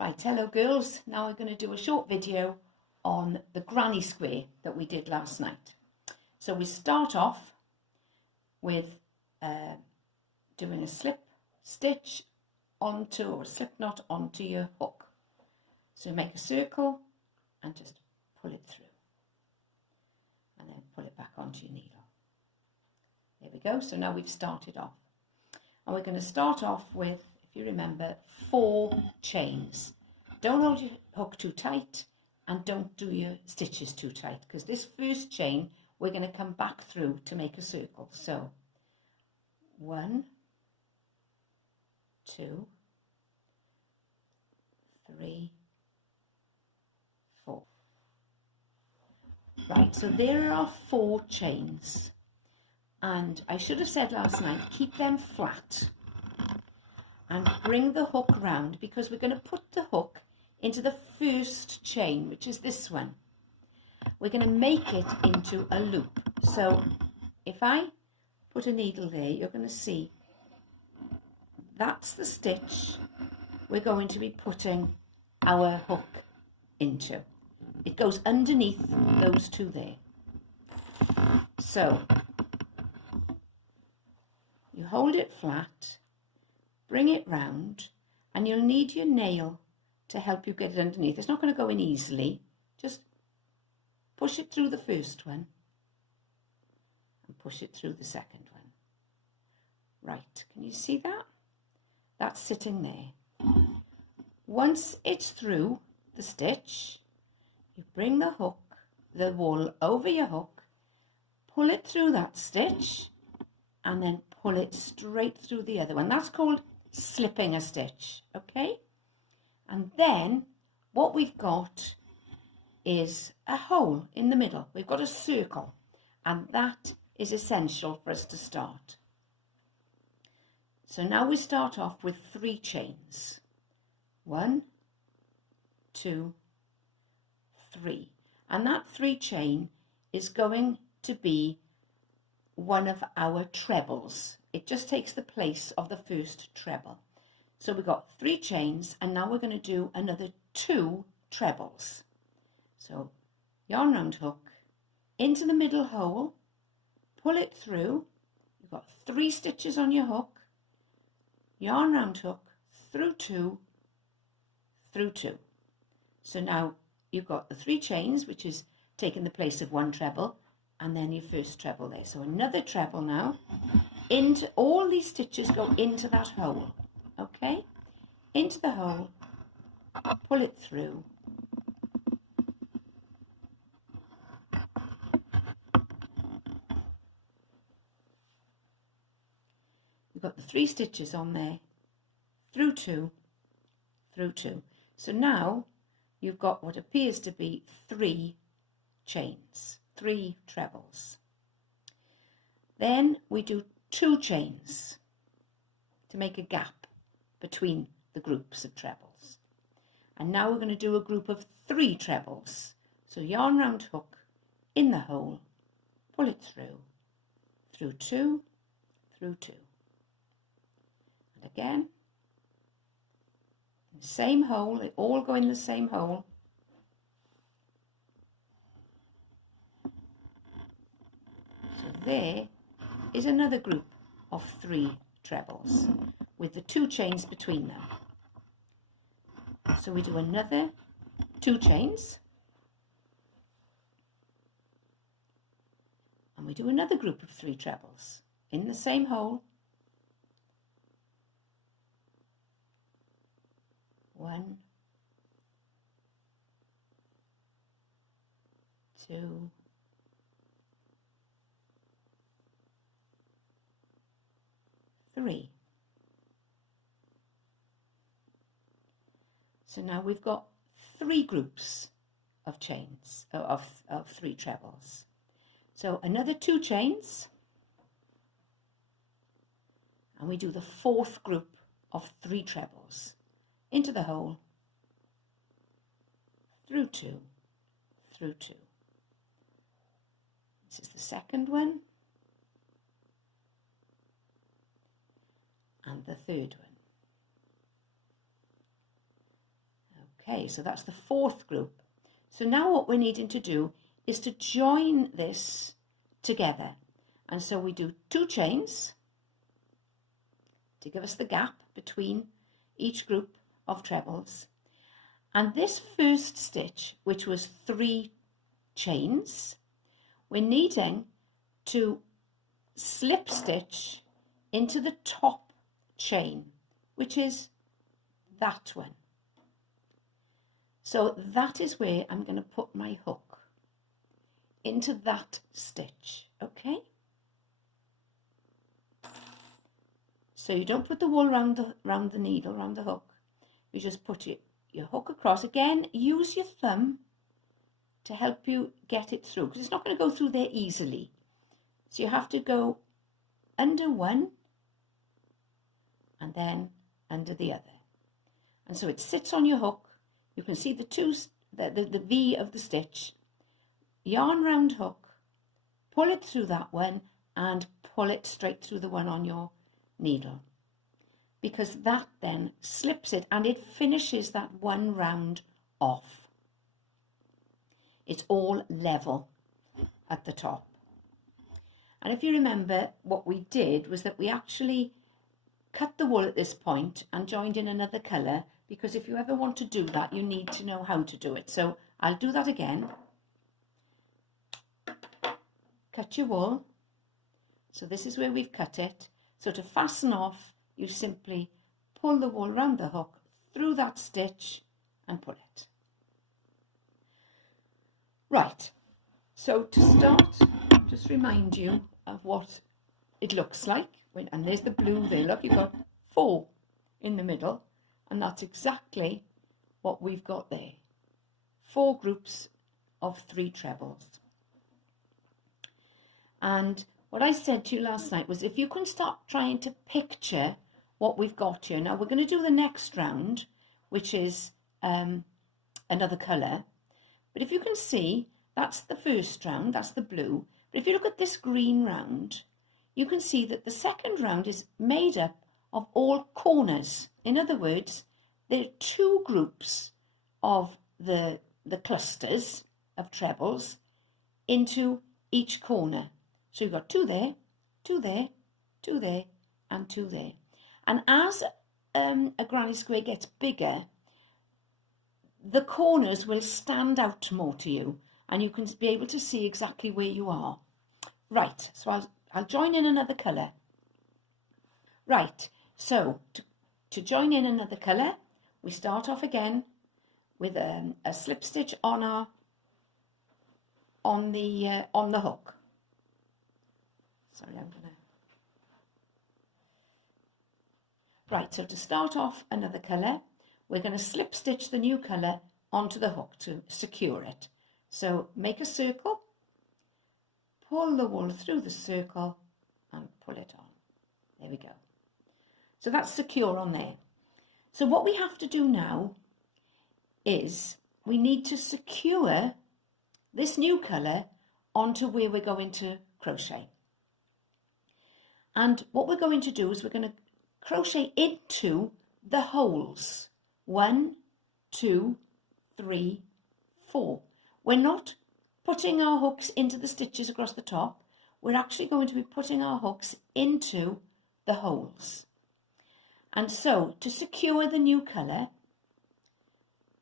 Right, hello girls. Now we're going to do a short video on the granny square that we did last night. So we start off with doing a slip stitch onto, or a slip knot onto your hook. So make a circle and just pull it through and then pull it back onto your needle. There we go. So now we've started off, and we're going to start off with, if you remember, 4 chains. Don't hold your hook too tight and don't do your stitches too tight, because this first chain we're going to come back through to make a circle. So 1, 2, 3, 4. Right, so there are 4 chains, and I should have said last night, keep them flat and bring the hook round, because we're going to put the hook into the first chain, which is this one. We're going to make it into a loop. So if I put a needle there, you're going to see that's the stitch we're going to be putting our hook into. It goes underneath those 2 there. So you hold it flat, bring it round, and you'll need your nail to help you get it underneath. It's not going to go in easily. Just push it through the first one and push it through the second one. Right, can you see that? That's sitting there. Once it's through the stitch, you bring the hook, the wool over your hook, pull it through that stitch, and then pull it straight through the other one. That's called slipping a stitch, okay? And then what we've got is a hole in the middle. We've got a circle, and that is essential for us to start. So now we start off with 3 chains. 1, 2, 3. And that 3 chain is going to be one of our trebles. It just takes the place of the first treble. So we've got 3 chains, and now we're going to do another 2 trebles. So yarn round hook, into the middle hole, pull it through. You've got 3 stitches on your hook, yarn round hook, through 2, through 2. So now you've got the 3 chains, which is taking the place of 1 treble, and then your first treble there. So another treble now. Into all these stitches go into that hole. Okay, into the hole, pull it through. You've got the 3 stitches on there, through 2, through 2. So now you've got what appears to be 3 chains, 3 trebles. Then we do 2 chains to make a gap between the groups of trebles. And now we're going to do a group of 3 trebles. So yarn round hook, in the hole, pull it through, through 2, through 2. And again, in the same hole, they all go in the same hole. So there is another group of 3 trebles with the 2 chains between them. So we do another 2 chains, and we do another group of 3 trebles in the same hole. 1, 2, 3. So now we've got 3 groups of chains, of 3 trebles. So another 2 chains, and we do the 4th group of 3 trebles. Into the hole, through 2, through 2. This is the second one, and the third one. Okay, so that's the fourth group. So now what we're needing to do is to join this together. And so we do 2 chains to give us the gap between each group of trebles. And this first stitch, which was 3 chains, we're needing to slip stitch into the top chain, which is that one. So that is where I'm going to put my hook, into that stitch, okay? So you don't put the wool round the needle, round the hook. You just put your hook across. Again, use your thumb to help you get it through, because it's not going to go through there easily. So you have to go under one and then under the other. And so it sits on your hook. You can see the V of the stitch. Yarn round hook, pull it through that one and pull it straight through the one on your needle, because that then slips it and it finishes that one round off. It's all level at the top. And if you remember, what we did was that we actually cut the wool at this point and joined in another colour, because if you ever want to do that, you need to know how to do it. So I'll do that again. Cut your wool. So this is where we've cut it. So to fasten off, you simply pull the wool round the hook through that stitch and pull it. Right, so to start, just remind you of what it looks like. And there's the blue there. Look, you've got 4 in the middle, and that's exactly what we've got there. 4 groups of 3 trebles. And what I said to you last night was, if you can start trying to picture what we've got here. Now we're going to do the next round, which is another colour. But if you can see, that's the first round, that's the blue. But if you look at this green round, you can see that the second round is made up of all corners. In other words, there are 2 groups of the clusters of trebles into each corner. So you've got 2 there, 2 there, 2 there, and 2 there. And as a granny square gets bigger, the corners will stand out more to you, and you can be able to see exactly where you are. Right, so I'll join in another colour. Right, so to join in another colour, we start off again with a slip stitch on the hook. Sorry, I'm gonna. Right, so to start off another colour, we're going to slip stitch the new colour onto the hook to secure it. So make a circle, pull the wool through the circle and pull it on. There we go. So that's secure on there. So what we have to do now is we need to secure this new colour onto where we're going to crochet. And what we're going to do is we're going to crochet into the holes. 1, 2, 3, 4. We're not putting our hooks into the stitches across the top. We're actually going to be putting our hooks into the holes. And so to secure the new colour,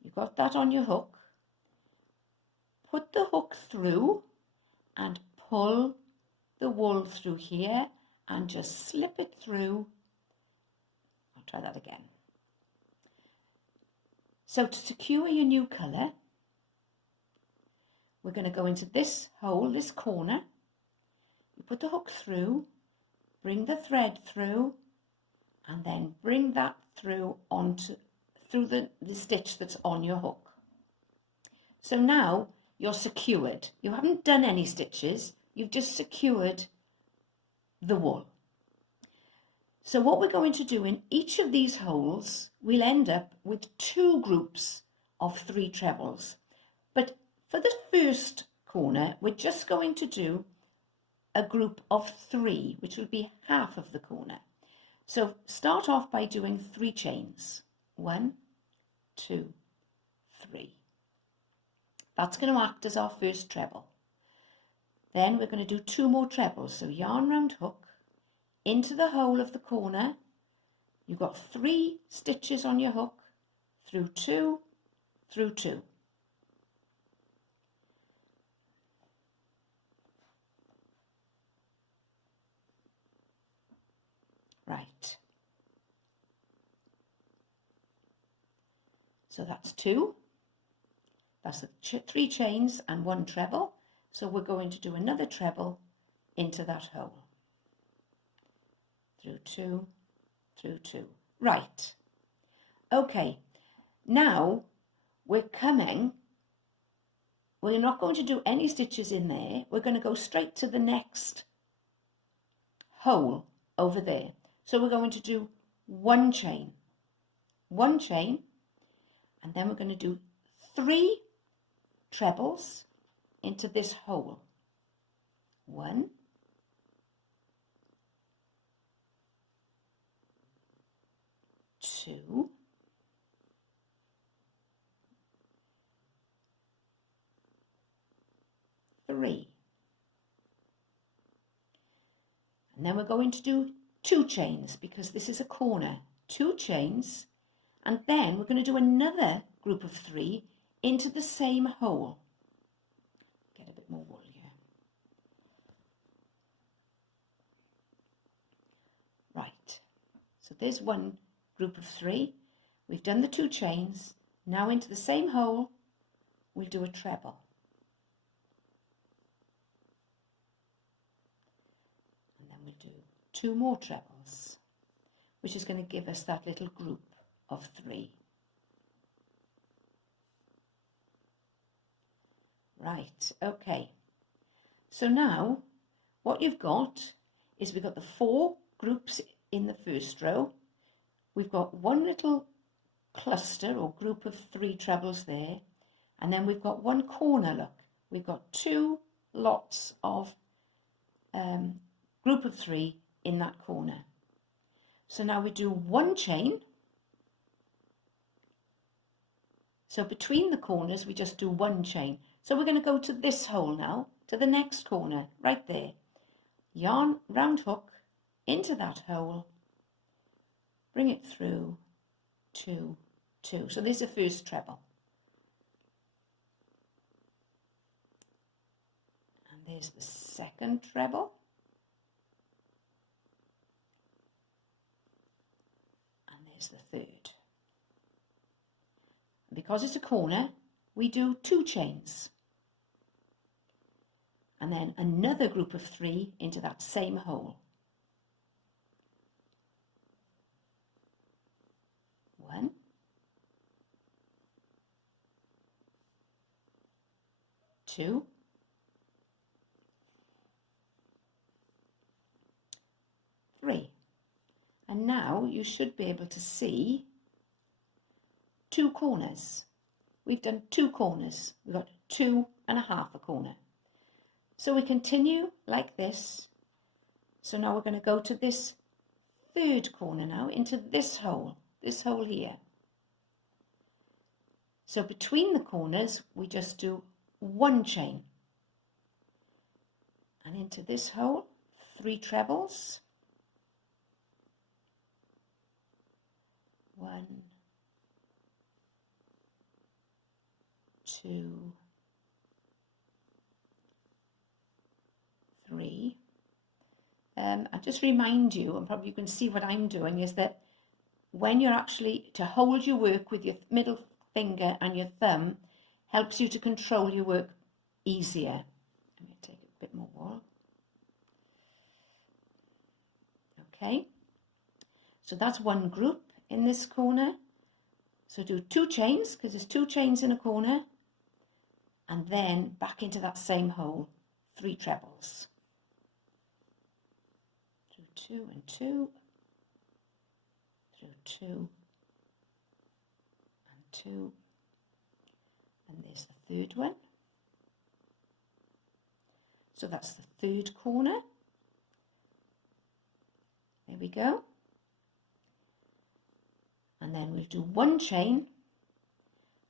you've got that on your hook. Put the hook through and pull the wool through here and just slip it through. I'll try that again. So to secure your new colour, we're going to go into this hole, this corner. You put the hook through, bring the thread through, and then bring that through through the stitch that's on your hook. So now you're secured. You haven't done any stitches, you've just secured the wool. So what we're going to do in each of these holes, we'll end up with 2 groups of 3 trebles. But for the first corner, we're just going to do a group of 3, which will be half of the corner. So start off by doing 3 chains. 1, 2, 3. That's going to act as our first treble. Then we're going to do 2 more trebles. So yarn round hook, into the hole of the corner. You've got 3 stitches on your hook, through 2, through 2. Right. So that's 2. That's the 3 chains and 1 treble. So we're going to do another treble into that hole. Through 2, through 2. Right. Okay. Now we're not going to do any stitches in there. We're going to go straight to the next hole over there. So we're going to do 1 chain, and then we're going to do 3 trebles into this hole. 1, 2, 3. And then we're going to do 2 chains because this is a corner. 2 chains, and then we're going to do another group of 3 into the same hole. Get a bit more wool here. Right, so there's one group of 3. We've done the 2 chains. Now into the same hole, we'll do a treble. And then we'll do 2 more trebles, which is going to give us that little group of 3. Right, okay. So now what you've got is we've got the 4 groups in the first row. We've got one little cluster or group of 3 trebles there, and then we've got one corner, look. We've got 2 lots of group of 3 in that corner. So now we do 1 chain. So between the corners we just do 1 chain. So we're going to go to this hole now, to the next corner, right there. Yarn round hook into that hole, bring it through, 2, 2. So there's the first treble. And there's the second treble. And there's the third. And because it's a corner, we do 2 chains. And then another group of 3 into that same hole. 1, 2, 3. And now you should be able to see 2 corners. We've done 2 corners. We've got 2.5 a corner. So we continue like this. So now we're going to go to this third corner now, into this hole here. So between the corners, we just do 1 chain. And into this hole, 3 trebles. 1, 2, 3. I'll just remind you, and probably you can see what I'm doing, is that when you're actually to hold your work with your middle finger and your thumb, helps you to control your work easier. Let me take a bit more wool. Okay, so that's one group in this corner. So do 2 chains, because there's 2 chains in a corner, and then back into that same hole, 3 trebles. 2 and 2, through 2 and 2, and there's the third one. So that's the third corner. There we go. And then we'll do 1 chain,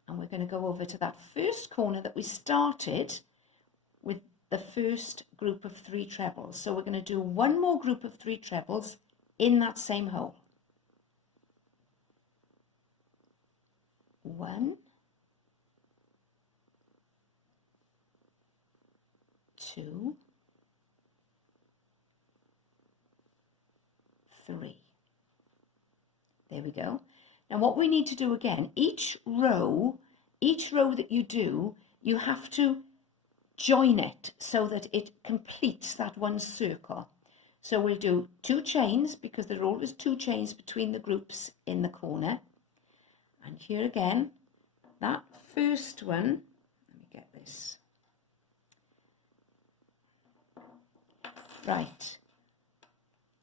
And we're going to go over to that first corner that we started with the first group of 3 trebles. So we're going to do one more group of 3 trebles in that same hole. 1, 2, 3. There we go. Now what we need to do again, each row that you do, you have to join it so that it completes that one circle. So we'll do 2 chains because there are always 2 chains between the groups in the corner. And here again, that first one, let me get this. Right.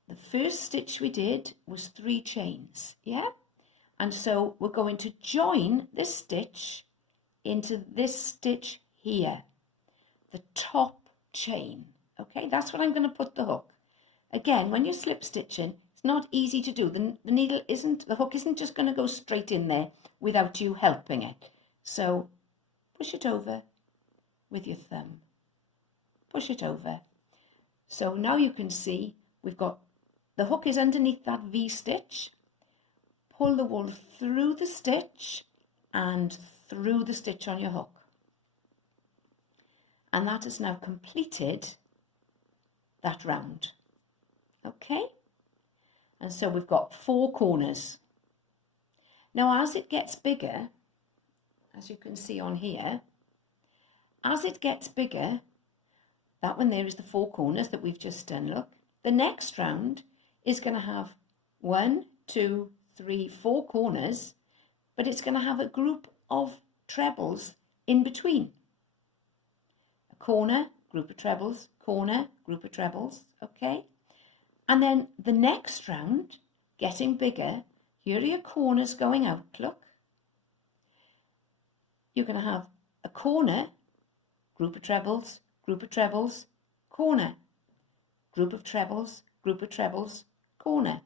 The first stitch we did was 3 chains, yeah? And so we're going to join this stitch into this stitch here, the top chain, okay? That's what I'm going to put the hook. Again, when you're slip stitching, it's not easy to do. The hook isn't just going to go straight in there without you helping it. So push it over with your thumb. Push it over. So now you can see we've got the hook is underneath that V stitch. Pull the wool through the stitch and through the stitch on your hook. And that has now completed that round. Okay? And so we've got 4 corners. Now as it gets bigger, as you can see on here, as it gets bigger, that one there is the 4 corners that we've just done, look. The next round is going to have 1, 2, 3, 4 corners, but it's going to have a group of trebles in between. A corner, group of trebles, corner, group of trebles, okay? And then the next round, getting bigger, here are your corners going out, look. You're going to have a corner, group of trebles, corner, group of trebles, corner.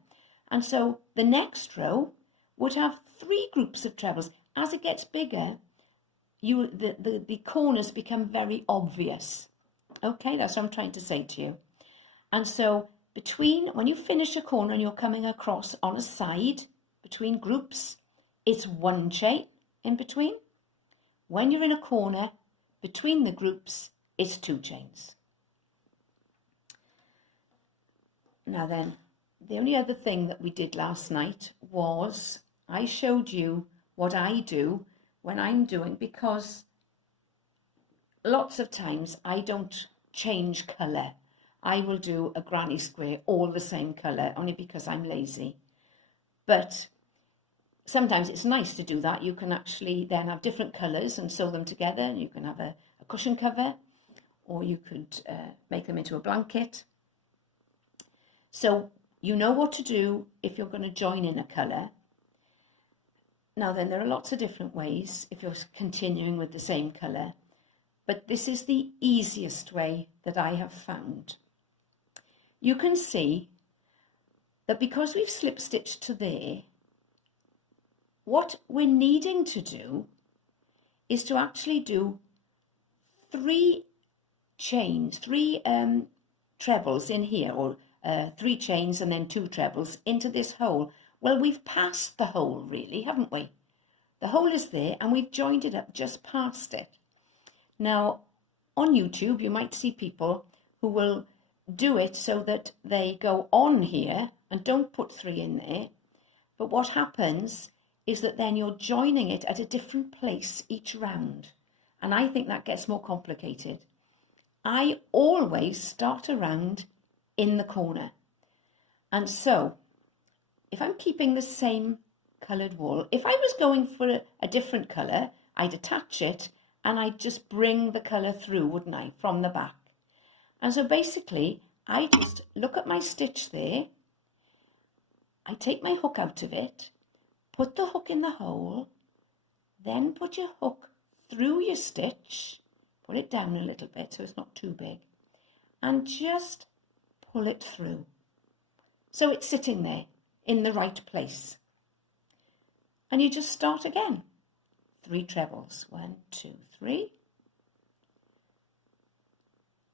And so the next row would have 3 groups of trebles. As it gets bigger, the corners become very obvious. Okay, that's what I'm trying to say to you. And so when you finish a corner and you're coming across on a side between groups, it's 1 chain in between. When you're in a corner between the groups, it's 2 chains. Now then, the only other thing that we did last night was I showed you what I do when I'm doing, because lots of times I don't change colour. I will do a granny square all the same colour, only because I'm lazy. But sometimes it's nice to do that. You can actually then have different colours and sew them together, and you can have a cushion cover, or you could make them into a blanket. So you know what to do if you're going to join in a colour. Now then, there are lots of different ways if you're continuing with the same colour, but this is the easiest way that I have found. You can see that because we've slip stitched to there, what we're needing to do is to actually do 3 chains, 3 trebles in here, or 3 chains and then 2 trebles into this hole. Well, we've passed the hole really, haven't we? The hole is there and we've joined it up just past it. Now, on YouTube, you might see people who will do it so that they go on here and don't put 3 in there. But what happens is that then you're joining it at a different place each round. And I think that gets more complicated. I always start a round in the corner. And so, if I'm keeping the same coloured wool, if I was going for a different colour, I'd attach it and I'd just bring the colour through, wouldn't I, from the back. And so basically, I just look at my stitch there, I take my hook out of it, put the hook in the hole, then put your hook through your stitch, pull it down a little bit so it's not too big, and just pull it through. So it's sitting there in the right place. And you just start again. 3 trebles. 1, 2, 3.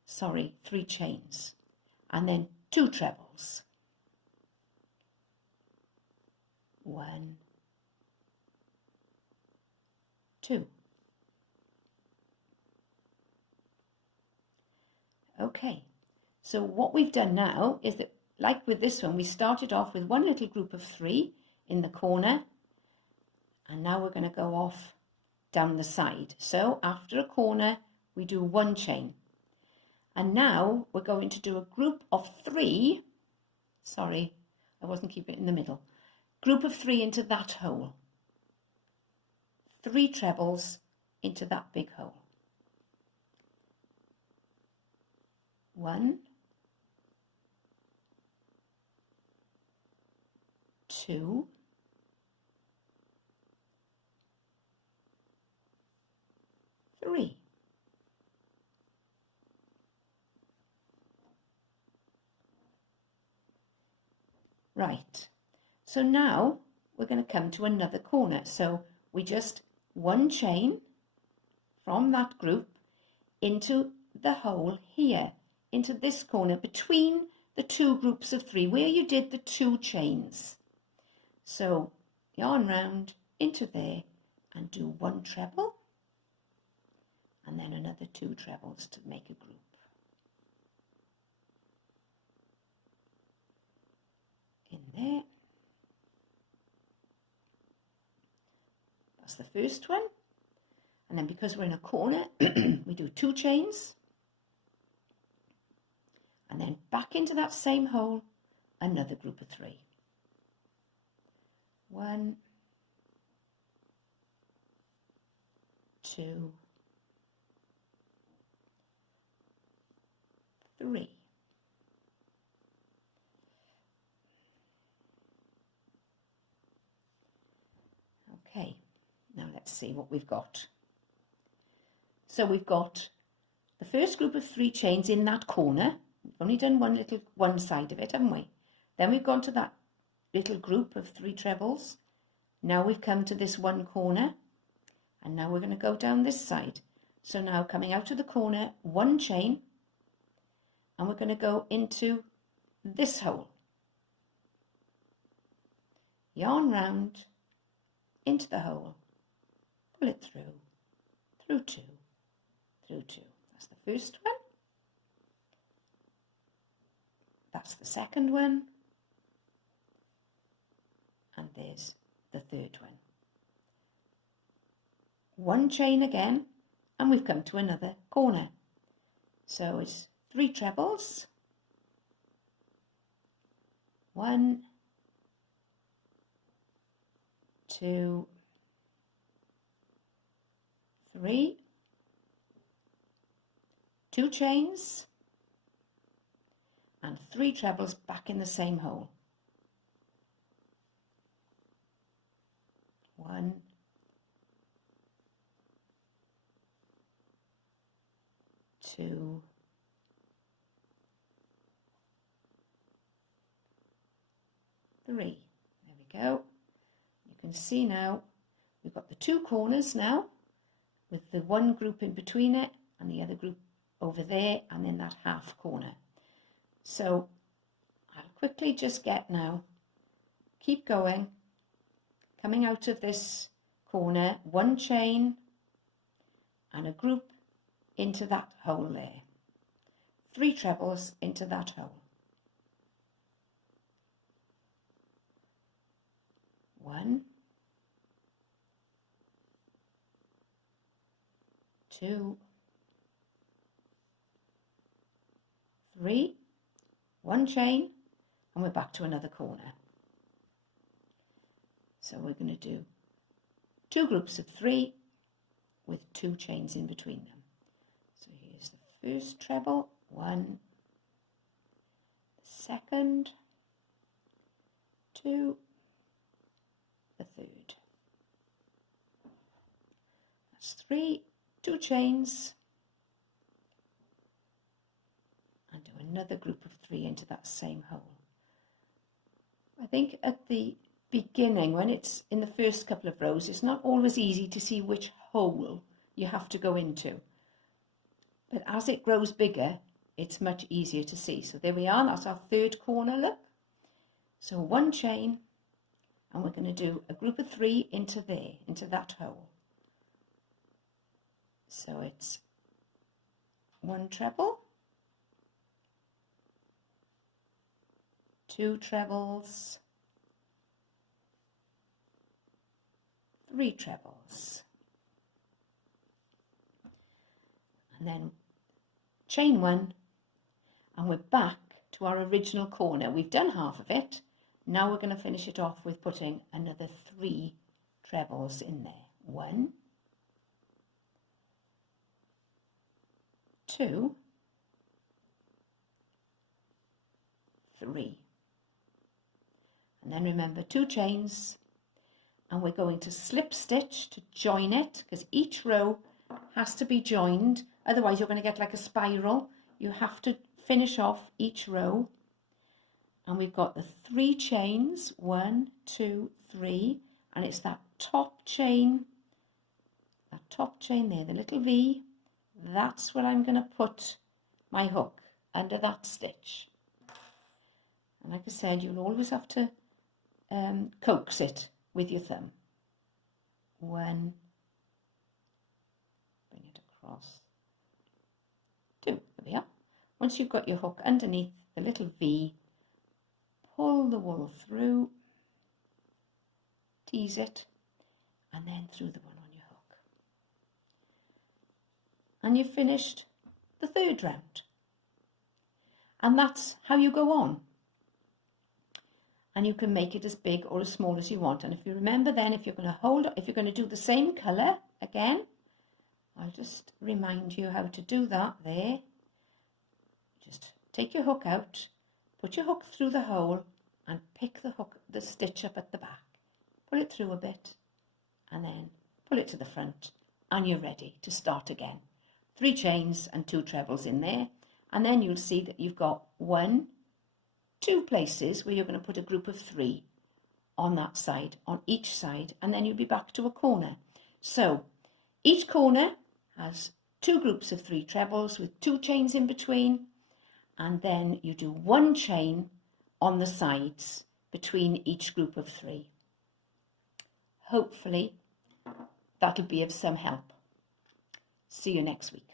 Sorry, 3 chains. And then 2 trebles. 1, 2. Okay, so what we've done now is that, like with this one, we started off with one little group of 3 in the corner, and now we're going to go off down the side. So after a corner, we do 1 chain. And now we're going to do a group of 3. Sorry, I wasn't keeping it in the middle. Group of 3 into that hole. 3 trebles into that big hole. 1, 2, 3. Right, so now we're going to come to another corner. So we just 1 chain from that group into the hole here, into this corner between the 2 groups of 3 where you did the 2 chains. So yarn round into there and do 1 treble and then another 2 trebles to make a group. In there. That's the first one. And then because we're in a corner, we do 2 chains. And then back into that same hole, another group of 3. 1, 2, 3. Okay, now let's see what we've got. So we've got the first group of 3 chains in that corner. We've only done one side of it, haven't we? Then we've gone to that little group of 3 trebles. Now we've come to this one corner, and now we're going to go down this side. So now coming out of the corner, 1 chain, and we're going to go into this hole. Yarn round into the hole, pull it through 2, through 2. That's the first one. That's the second one. And there's the third one. 1 chain again, and we've come to another corner. So it's 3 trebles. 1, 2, 3, 2 chains, and 3 trebles back in the same hole. 1, 2, 3. There we go. You can see now we've got the 2 corners now with the 1 group in between it and the other group over there and then that half corner. So I'll quickly just get now, keep going, coming out of this corner, 1 chain and a group into that hole there. 3 trebles into that hole. 1, 2, 3, 1 chain, and we're back to another corner. So we're going to do 2 groups of 3 with 2 chains in between them. So here's the first treble, 1, the second, 2, the third. That's 3, 2 chains, and do another group of 3 into that same hole. I think at the beginning, when it's in the first couple of rows, it's not always easy to see which hole you have to go into. But as it grows bigger, it's much easier to see. So there we are, that's our third corner, look. So one chain, and we're going to do a group of 3 into there, into that hole. So it's 1 treble, 2 trebles, 3 trebles, and then chain 1, and we're back to our original corner. We've done half of it. Now we're going to finish it off with putting another 3 trebles in there. 1, 2, 3. And then remember 2 chains, and we're going to slip stitch to join it, because each row has to be joined, otherwise you're going to get like a spiral. You have to finish off each row. And we've got the 3 chains, 1, 2, 3, and it's that top chain there, the little V. That's where I'm going to put my hook, under that stitch. And like I said, you'll always have to coax it with your thumb. 1, bring it across, 2, there we are. Once you've got your hook underneath the little V, pull the wool through, tease it, and then through the one on your hook. And you've finished the 3rd round. And that's how you go on. And you can make it as big or as small as you want. And if you remember then, if you're going to do the same colour again, I'll just remind you how to do that there. Just take your hook out, put your hook through the hole, and pick the stitch up at the back. Pull it through a bit, and then pull it to the front, and you're ready to start again. 3 chains and 2 trebles in there, and then you'll see that you've got 1, 2 places where you're going to put a group of 3 on that side, on each side, and then you'll be back to a corner. So each corner has 2 groups of 3 trebles with 2 chains in between, and then you do 1 chain on the sides between each group of 3. Hopefully that'll be of some help. See you next week.